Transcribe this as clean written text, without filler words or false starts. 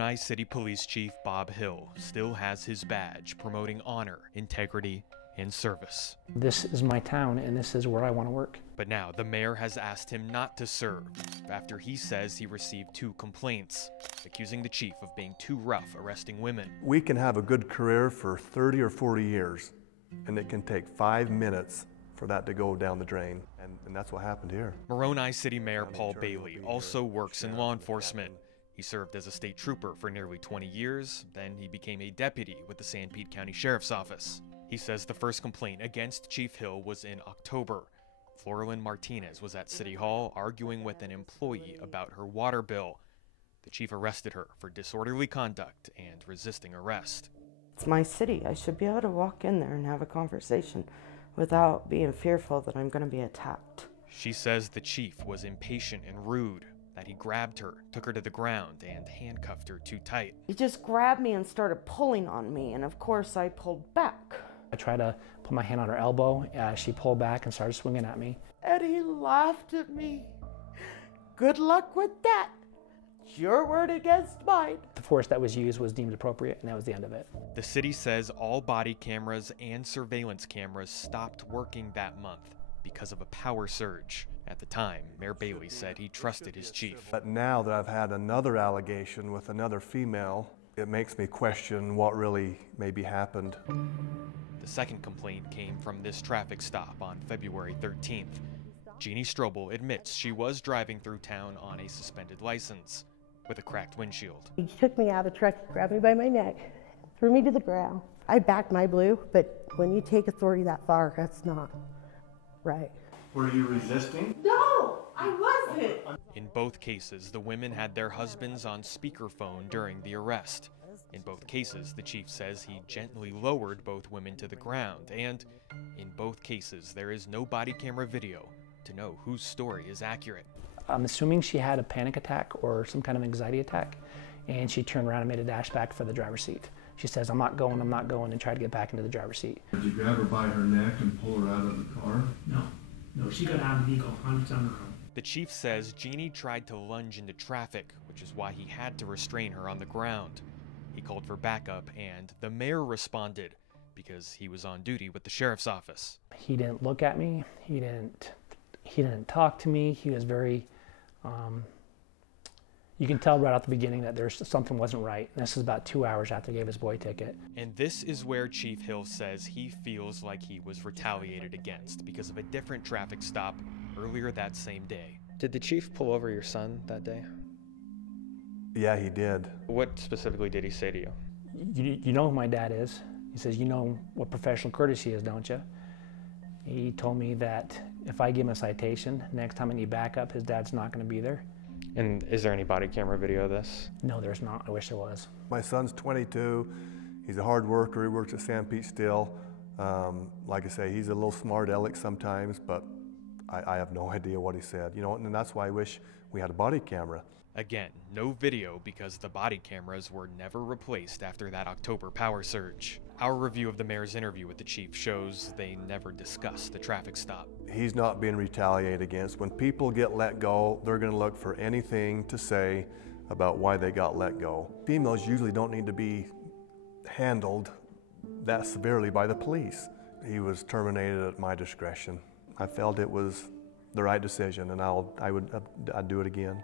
Moroni City Police Chief Bob Hill still has his badge promoting honor, integrity, and service. This is my town, and this is where I want to work. But now the mayor has asked him not to serve after he says he received 2 complaints, accusing the chief of being too rough arresting women. We can have a good career for 30 or 40 years, and it can take 5 minutes for that to go down the drain, and that's what happened here. Moroni City Mayor Paul Bailey also works in law enforcement. He served as a state trooper for nearly 20 years, then he became a deputy with the San Pete County Sheriff's Office. He says the first complaint against Chief Hill was in October. Floralyn Martinez was at City Hall arguing with an employee about her water bill. The chief arrested her for disorderly conduct and resisting arrest. It's my city. I should be able to walk in there and have a conversation without being fearful that I'm going to be attacked. She says the chief was impatient and rude, that he grabbed her, took her to the ground, and handcuffed her too tight. He just grabbed me and started pulling on me, and of course I pulled back. I tried to put my hand on her elbow. She pulled back and started swinging at me. And he laughed at me. Good luck with that. It's your word against mine. The force that was used was deemed appropriate, and that was the end of it. The city says all body cameras and surveillance cameras stopped working that month because of a power surge. At the time, Mayor Bailey said he trusted his chief. But now that I've had another allegation with another female, it makes me question what really maybe happened. The second complaint came from this traffic stop on February 13th. Jeannie Strobel admits she was driving through town on a suspended license with a cracked windshield. He took me out of the truck, grabbed me by my neck, threw me to the ground. I backed my blue, but when you take authority that far, that's not right. Were you resisting? No, I wasn't. In both cases, the women had their husbands on speakerphone during the arrest. In both cases, the chief says he gently lowered both women to the ground, and in both cases, there is no body camera video to know whose story is accurate. I'm assuming she had a panic attack or some kind of anxiety attack, and she turned around and made a dash back for the driver's seat. She says, I'm not going, and tried to get back into the driver's seat. Did you grab her by her neck and pull her out of the car? No, she got out of the vehicle on her own. The chief says Jeannie tried to lunge into traffic, which is why he had to restrain her on the ground. He called for backup, and the mayor responded because he was on duty with the sheriff's office. He didn't look at me. He didn't talk to me. He was very, you can tell right out the beginning that something wasn't right. And this is about 2 hours after he gave his boy ticket. And this is where Chief Hill says he feels like he was retaliated against because of a different traffic stop earlier that same day. Did the chief pull over your son that day? Yeah, he did. What specifically did he say to you? You know who my dad is. He says, you know what professional courtesy is, don't you? He told me that if I give him a citation, next time I need backup, his dad's not going to be there. And is there any body camera video of this? No, there's not. I wish there was. My son's 22. He's a hard worker. He works at San Pete still. Like I say, he's a little smart aleck sometimes, but I have no idea what he said. You know, and that's why I wish we had a body camera. Again, no video because the body cameras were never replaced after that October power surge. Our review of the mayor's interview with the chief shows they never discussed the traffic stop. He's not being retaliated against. When people get let go, they're going to look for anything to say about why they got let go. Females usually don't need to be handled that severely by the police. He was terminated at my discretion. I felt it was the right decision, and I'd do it again.